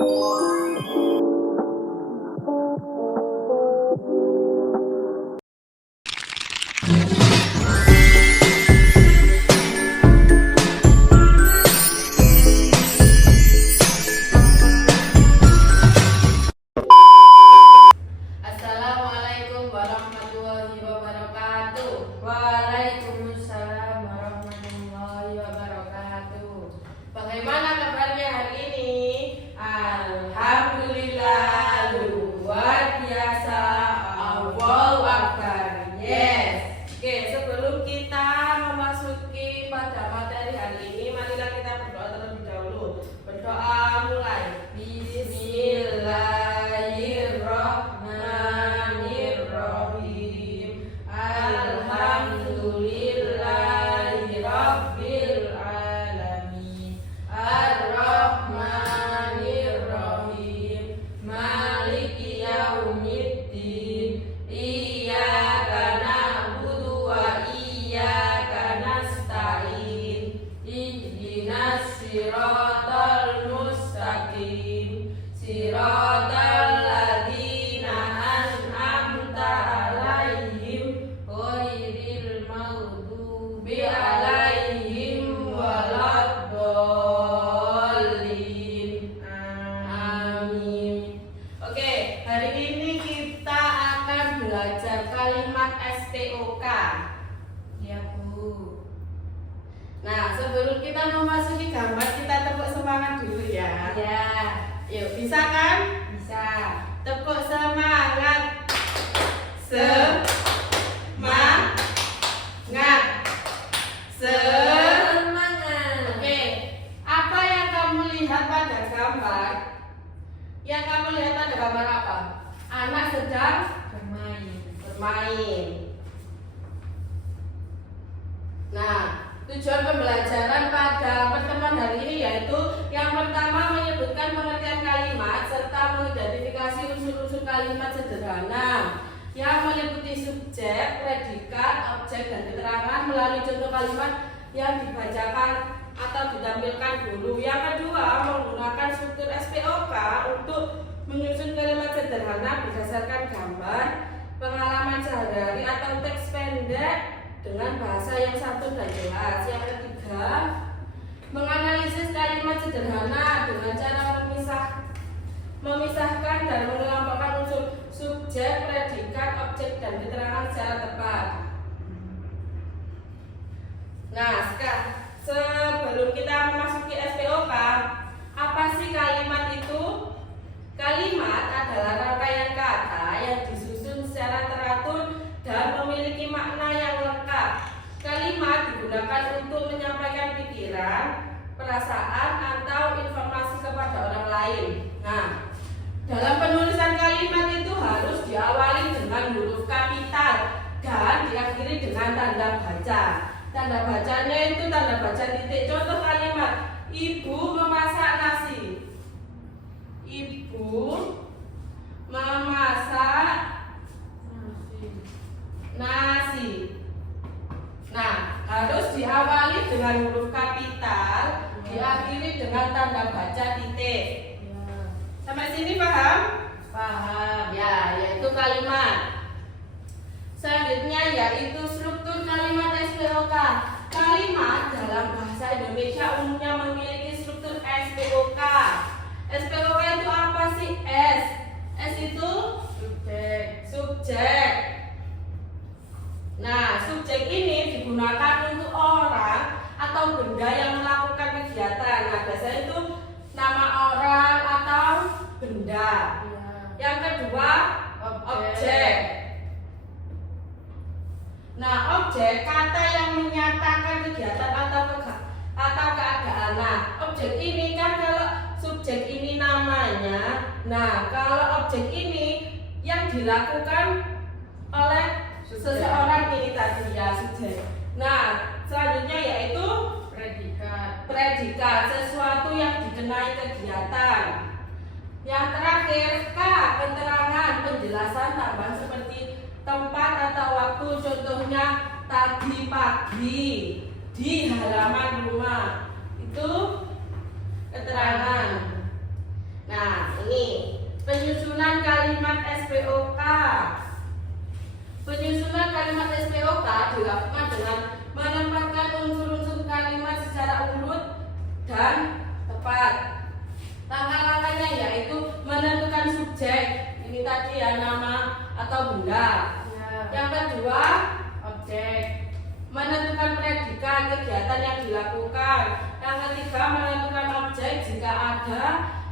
Assalamualaikum warahmatullahi wabarakatuh. Waalaikumsalam warahmatullahi wabarakatuh. Bagaimana kabarnya hari ini? Alhamdulillah, luar biasa. Allahu Akbar. Yes. Oke, sebelum kita memasuki pada materi hari ini, marilah kita berdoa terlebih dahulu. Berdoa mulai. Bismillahirrahmanirrahim. Alhamdulillahirabbil alamin. Ar-Rahmanirrahim. Maliki yaumiddin. Iyyaka na'budu wa iyyaka nasta'in. Ihdinas siratal mustaqim. Siratal ladzina an'amta 'alaihim ghairil maghdubi 'alaihim waladdallin. Amin. Oke, hari ini kita akan belajar kalimat SPOK. Ya, Bu. Nah, sebelum kita memasuki gambar, kita tepuk semangat dulu ya. Ya, Yuk, bisa kan? bisa. Tepuk semangat. Semangat. Semangat. Oke, apa yang kamu lihat pada gambar? Yang kamu lihat pada gambar apa? Anak sedang bermain. Nah, tujuan pembelajaran pada pertemuan hari ini yaitu yang pertama menyebutkan pengertian kalimat serta mengidentifikasi unsur-unsur kalimat sederhana yang meliputi subjek, predikat, objek, dan keterangan melalui contoh kalimat yang dibacakan atau ditampilkan dulu. Yang kedua, menggunakan struktur SPOK untuk menyusun kalimat sederhana berdasarkan gambar, pengalaman sehari-hari atau teks pendek dengan bahasa yang santun dan jelas. Yang ketiga, menganalisis kalimat sederhana dengan cara memisahkan dan mengelompokkan unsur subjek, predikat, objek, dan keterangan secara tepat. Nah, sekarang sebelum kita memasuki SPOK, apa sih kalimat itu? Kalimat adalah rangkaian kata yang disusun secara teratur dan memiliki makna yang lengkap. Kalimat digunakan untuk menyampaikan pikiran, perasaan, atau informasi kepada orang lain. Nah, dalam penulisan kalimat itu harus diawali dengan huruf kapital dan diakhiri dengan tanda baca. Tanda bacanya itu tanda baca titik. Contoh kalimat, ibu memasak nasi. Ibu memasak nasi. Nah, harus diawali dengan huruf kapital, diakhiri dengan tanda baca titik. Sampai sini paham? Paham. Ya, yaitu kalimat. Selanjutnya yaitu struktur kalimat SPOK. Kalimat dalam bahasa Indonesia umumnya memiliki struktur SPOK. SPOK itu apa sih? S itu subjek. Nah, subjek ini digunakan untuk orang atau benda yang melakukan kegiatan. Nah, biasanya itu nama orang atau benda. Yang kedua, objek. Nah, objek kata yang menyatakan kegiatan atau keadaan. Nah, objek ini kan kalau subjek ini namanya. Nah, kalau objek ini yang dilakukan oleh seseorang ini tadi ya, subjek. Nah, selanjutnya yaitu predikat, sesuatu yang dikenai kegiatan. Yang terakhir, K, keterangan, penjelasan tambahan seperti tempat atau waktu. Contohnya tadi pagi di halaman rumah. Itu keterangan. Nah, kalimat SPOK dilakukan dengan menempatkan unsur-unsur kalimat secara urut dan tepat. Langkah-langkahnya yaitu menentukan subjek, ini tadi ya, nama atau benda. Ya. Yang kedua, Objek. menentukan predikat kegiatan yang dilakukan. Yang ketiga, menentukan objek jika ada.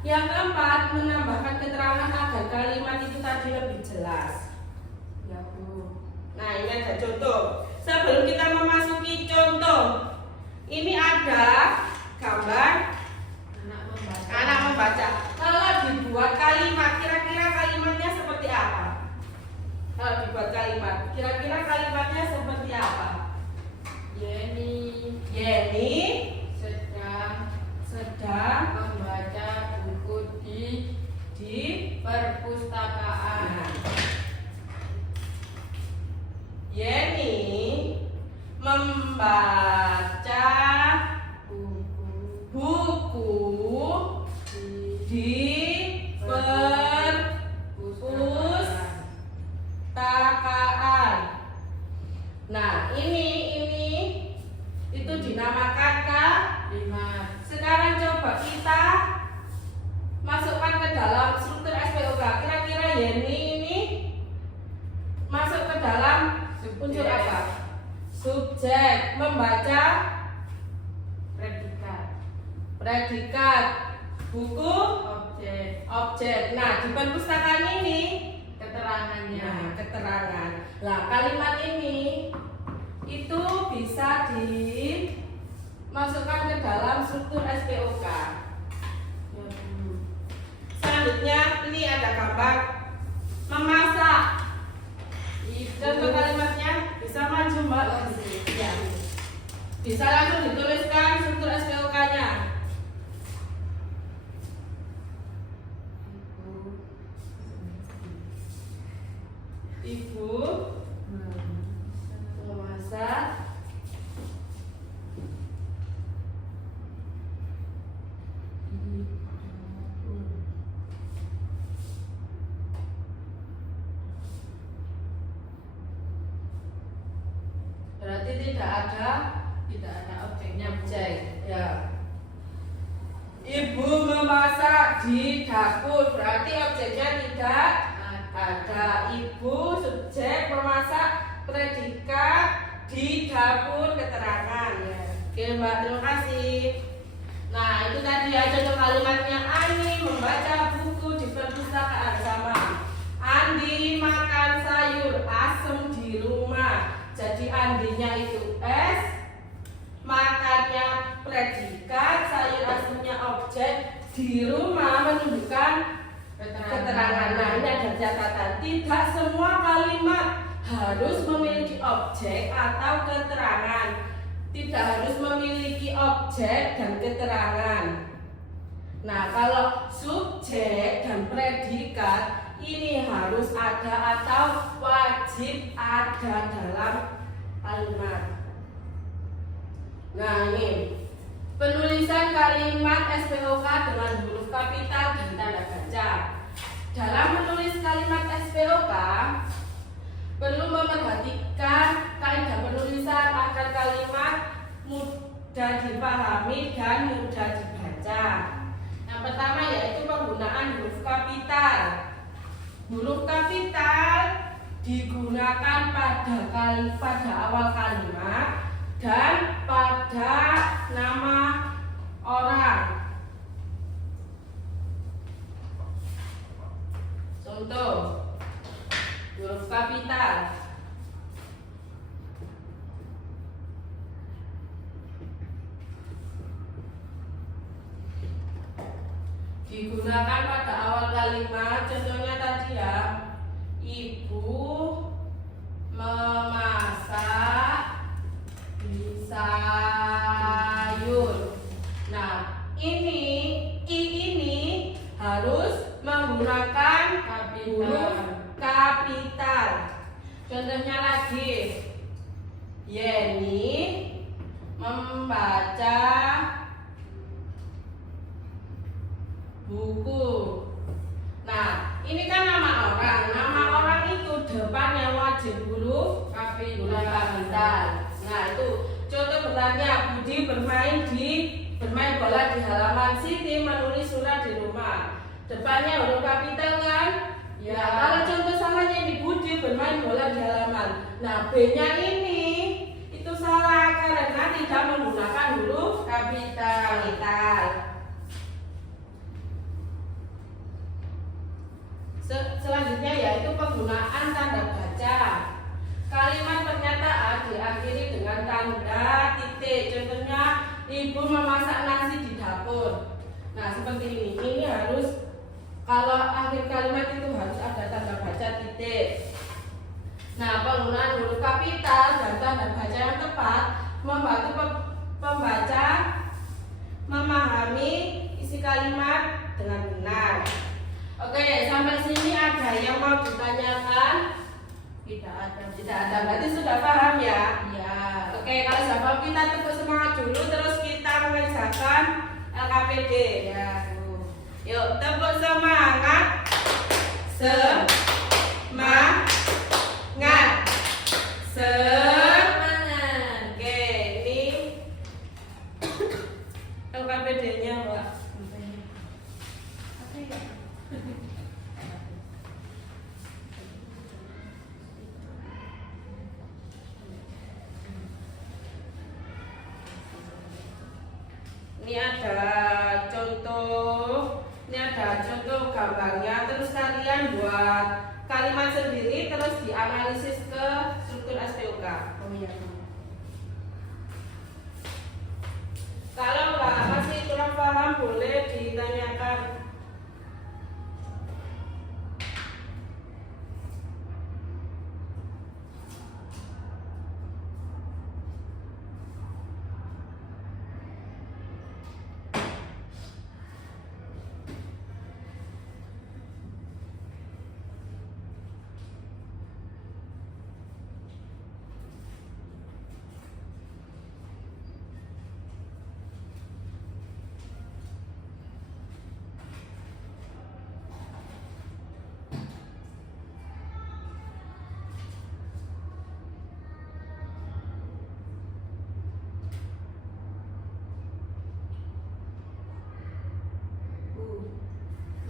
Yang keempat, menambahkan keterangan agar kalimat itu tadi lebih jelas. Ya, Bu. Nah, ini ada contoh. Sebelum kita memasuki contoh, ini ada gambar anak membaca. Kalau dibuat kalimat, kira-kira kalimatnya seperti apa? Kalau dibuat kalimat, kira-kira kalimatnya seperti apa? Yeni Yeni sedang membaca buku di perpustakaan. Nah, Yeni membaca buku di perpustakaan. Nah, ini itu dinamakan kalimat. Sekarang coba kita masukkan ke dalam struktur SPOK. Kira-kira Yeni ini masuk ke dalam unsur apa? Subjek, membaca predikat, buku objek. Nah, di perpustakaan ini Keterangannya. nah, keterangan. Nah, kalimat ini itu bisa dimasukkan ke dalam struktur SPOK. Ya, Bu. Selanjutnya ini ada gambar memasak. Contoh kalimatnya bisa maju, Mbak. Ya. Bisa langsung dituliskan struktur SPOK-nya. Ibu memasak berarti tidak ada objeknya, Bu. objek, ya. Ibu memasak di dapur, berarti objeknya tidak ada. Ibu subjek, memasak predikat, di dapur keterangan, ya. Oke, Mbak, terima kasih. Nah, itu tadi ya contoh kalimatnya. Ani membaca buku di perpustakaan. Sama Andi makan sayur asem di rumah. Jadi Andinya itu S, makannya predikat, sayur asemnya objek, di rumah menunjukkan keterangan. Nah, ini ada catatan. Tidak semua kalimat harus memiliki objek atau keterangan. Tidak harus memiliki objek dan keterangan. Nah, kalau subjek dan predikat ini harus ada atau wajib ada dalam kalimat. Nah, ini penulisan kalimat SPOK dengan huruf kapital dan tanda baca. Dalam menulis kalimat SPOK perlu memperhatikan kaidah penulisan agar kalimat mudah dipahami dan mudah dibaca. Yang pertama yaitu penggunaan huruf kapital. Huruf kapital digunakan pada awal kalimat dan pada nama orang. Contoh huruf kapital. Digunakan pada awal kalimat. Contohnya tadi ya, ibu memasak sayur. Nah, ini harus menggunakan huruf kapital. Contohnya lagi, Yeni membaca buku. Nah, ini kan nama orang. Nama orang itu depannya wajib huruf Gula kapital. Nah itu contoh bertanya, Budi bermain bola di halaman. Siti menulis surat di rumah. Depannya huruf kapital kan? Ya. Nah, kalau contoh salahnya di Budi bermain bola di halaman. Nah B-nya ini itu salah karena tidak menggunakan huruf kapital. Selanjutnya yaitu penggunaan tanda baca. Kalimat pernyataan diakhiri dengan tanda titik. Contohnya, ibu memasak nasi di dapur. Nah, seperti ini. Ini harus, kalau akhir kalimat itu harus ada tanda baca titik. Nah, penggunaan huruf kapital dan tanda baca yang tepat membantu pembaca memahami isi kalimat dengan benar. Oke, sampai sini ada yang mau ditanyakan? Tidak ada. Berarti sudah paham ya? Ya. Oke, kalau sudah paham kita tepuk semangat dulu, terus kita mengerjakan LKPD. Ya. Yuk, tepuk semangat. Semangat. Semangat. Oke, ini LKPD-nya, Mbak. Ini ada contoh gambarnya, terus kalian buat kalimat sendiri, terus dianalisis ke struktur SPOK. Kalau masih kurang paham boleh ditanyakan.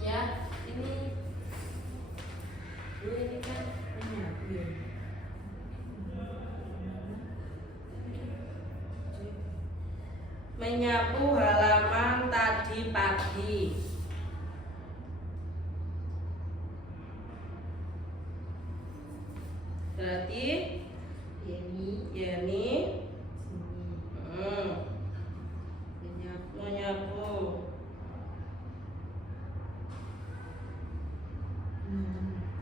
Ya, ini kan menyapu halaman tadi pagi. Berarti Yeni menyapu.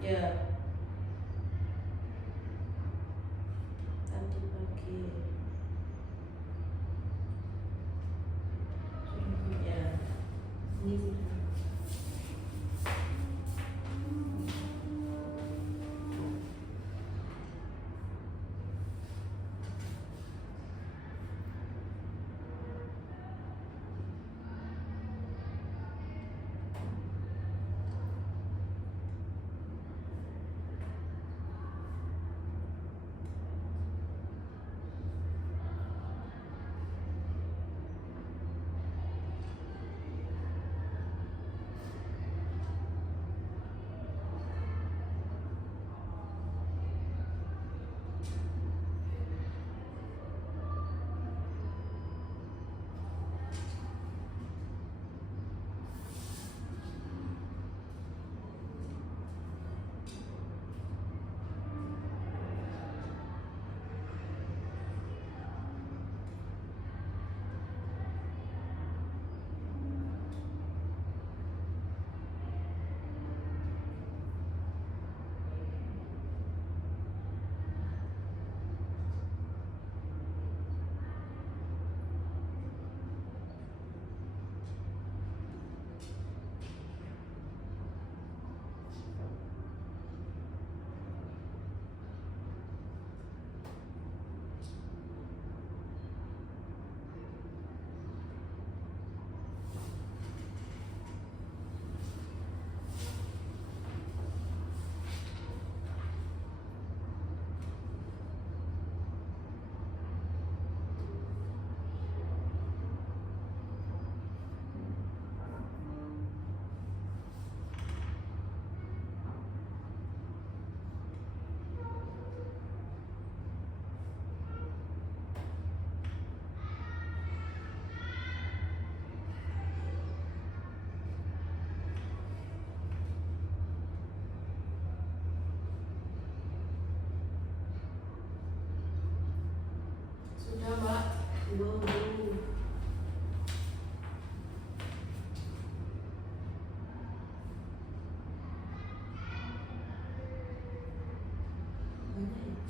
Ya. Tadi pagi. Ya.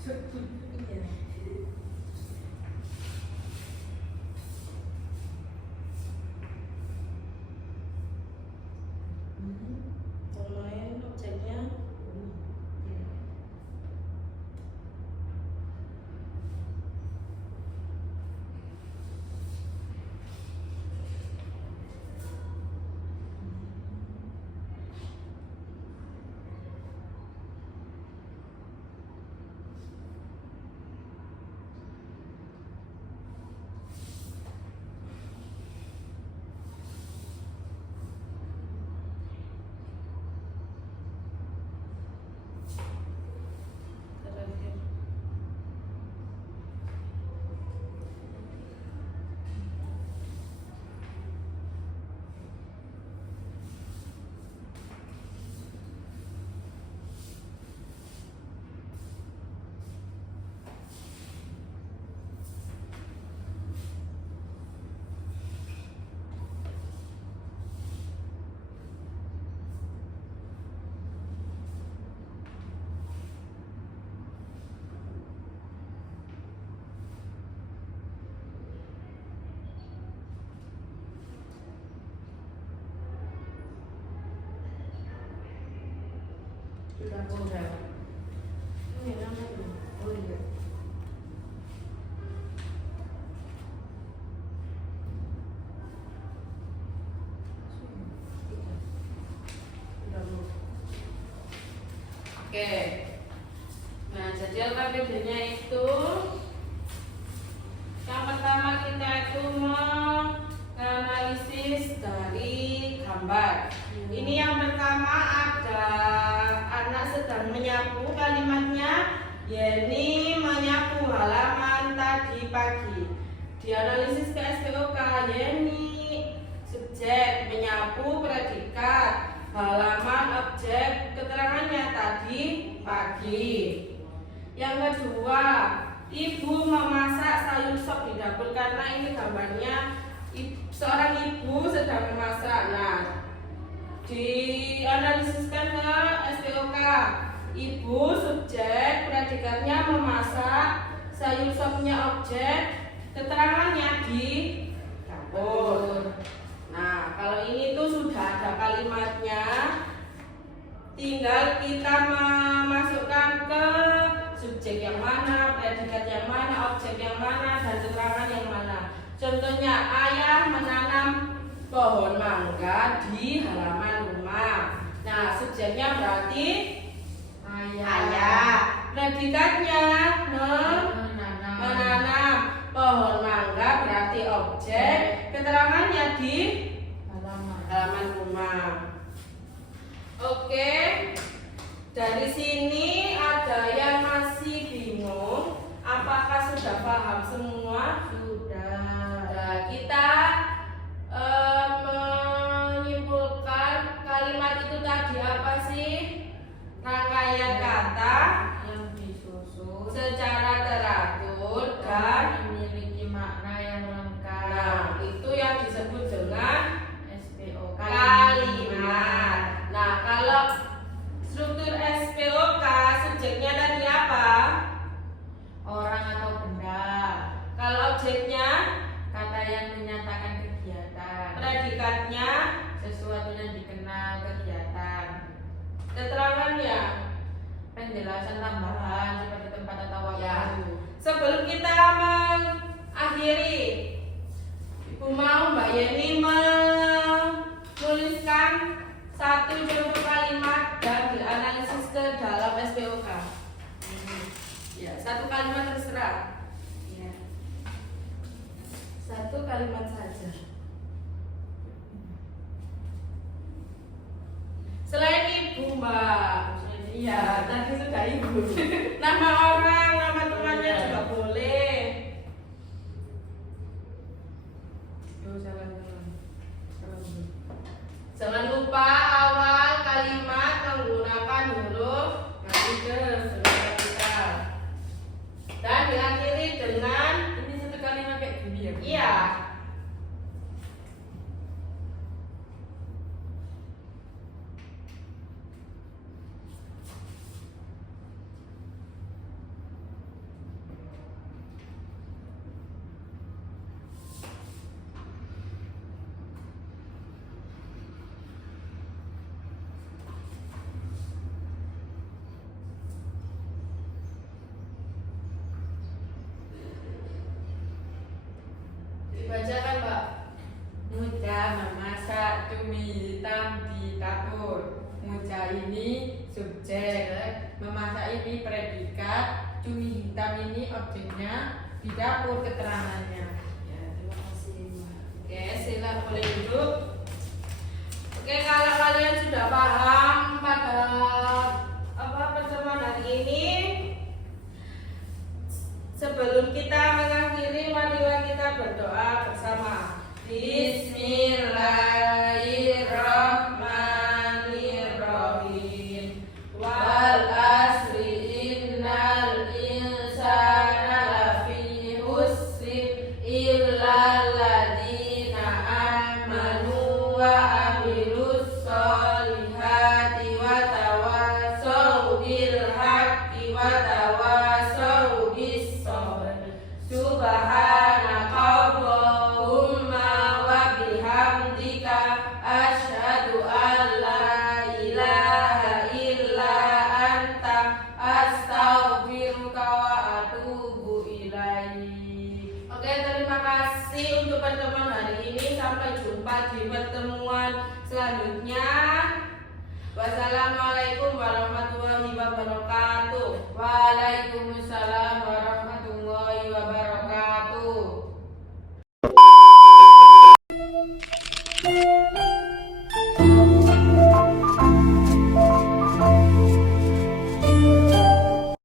Iya. Yang lain objeknya terakhir. Sudah mudah. Ini namanya. Oh iya. Sudah mudah. Oke. Nah, jadi LKPD-nya itu yang pertama kita itu menganalisis dari gambar. Ini yang pertama ada anak sedang menyapu, kalimatnya Yeni menyapu halaman tadi pagi. Dianalisis ke SPOK, Yeni subjek, menyapu predikat, halaman objek, keterangannya tadi pagi. Yang kedua, ibu memasak sayur sop di dapur karena ini gambarnya seorang ibu sedang memasak. Nah, dianalisiskan ke SPOK. Ibu subjek, predikatnya memasak, sayur sopnya objek, keterangannya di dapur. Nah, kalau ini tuh sudah ada kalimatnya, tinggal kita memasukkan ke subjek yang mana, predikat yang mana, objek yang mana, dan keterangan yang mana. Contohnya, ayah menanam pohon mangga di halaman rumah. Nah, subjeknya berarti ayah. Predikatnya menanam pohon mangga berarti objek. Keterangannya di halaman rumah. Oke. Dari sini ada yang masih bingung, apakah sudah paham semua? Sudah. Nah, kita menyimpulkan kalimat itu tadi apa sih? Rangkaian kata yang disusun secara teratur dan memiliki makna yang lengkap. nah, itu yang disebut dengan SPOK. kalimat. Nah, kalau struktur SPOK subjeknya tadi apa? Orang atau benda. Kalau objeknya, Kata yang menyatakan kegiatan. predikatnya, Sesuatu yang dikenal kegiatan. keterangannya. Penjelasan tambahan seperti tempat atau waktu. Ya. Sebelum kita mengakhiri, Ibu mau Mbak Yeni menuliskan satu contoh kalimat dan dianalisis ke dalam SPOK. Ya, satu kalimat terserah. Ya. Satu kalimat saja. Selain ibu, Mbak. Iya, tadi sudah ibu. Nama orang, nama temannya juga boleh. Jangan lupa awal kalimat menggunakan huruf kapital kita. Dan diakhiri dengan Ini satu kalimat kayak gini ya? Bu? iya. cumi hitam ditabur. Muja ini subjek, memasak ini predikat, cumi hitam ini objeknya, didapur keterangannya. Ya, terima kasih Mbak. Oke, silakan boleh duduk. Oke, kalau kalian sudah paham pada pertemuan hari ini, sebelum kita mengakhiri, marilah kita berdoa bersama. Bismillahirrahmanirrahim. Wal asri innal insana lafi khusrin illal ladzina amanu wa amilus solihati wa tawassaw bil haqqi wa tawassaw bis sabr. Subhanakallahumma wa bihamdika asyhadu an la ilaha illa anta astaghfiruka wa atubu ilaik. Oke, terima kasih untuk pertemuan hari ini. Sampai jumpa di pertemuan selanjutnya. Wassalamualaikum warahmatullahi wabarakatuh. Waalaikumsalam warahmatullahi